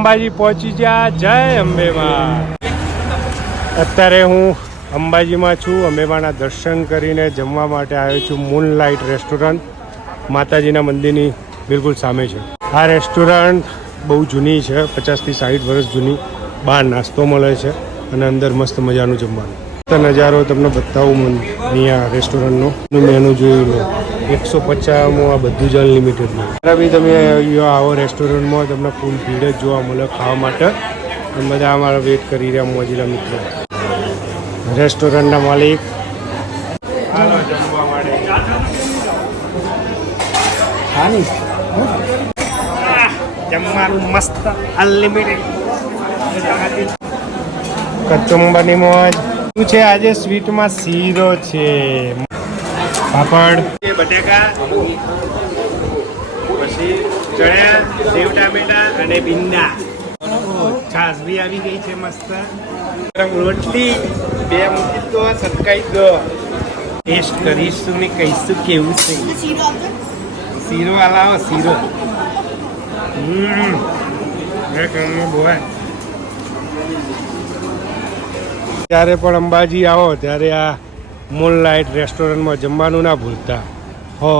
અંબાજી પહોંચી ગયા. જય અંબેમાં. અત્યારે હું અંબાજીમાં છું. અંબેમાના દર્શન કરીને જમવા માટે આવ્યો છું. મૂનલાઇટ રેસ્ટોરન્ટ માતાજીના મંદિરની બિલકુલ સામે છે. આ રેસ્ટોરન્ટ બહુ જૂની છે, 50 થી 60 વર્ષ જૂની. બહાર નાસ્તો મળે છે અને અંદર મસ્ત મજાનું જમવાનું. નજારો તમને બતાવું અહીંયા રેસ્ટોરન્ટનો મેનુ જોઈ લો. 150 આ બધું જ અનલિમિટેડ છે. બી તમે અહીંયા આવો રેસ્ટોરન્ટમાં તમને ફૂલ ભીડ જ જોવા મળે ખાવા માટે. અને બધા અમારા વેટ કરી રહ્યા મોજીલા મિત્રો. રેસ્ટોરન્ટના માલિક હાલો જમવા માટે. જમવાનું મસ્ત અનલિમિટેડ. કચુંબરની મોજ. શું છે આજે સ્વીટમાં? શીરો છે, પાપડ, બટાકા, પછી ચણા, સેવ ટામેટા અને ભીંડા. છાસ બી આવી ગઈ છે મસ્ત. રોટલી 2 મૂકી દો, સટકાઈ દો. ટેસ્ટ કરીશું ને કહીશું કેવું છે. શીરો આલાવો શીરો. જ્યારે પણ અંબાજી આવો ત્યારે આ મૂનલાઇટ રેસ્ટોરન્ટમાં જમવાનું ના ભૂલતા. હો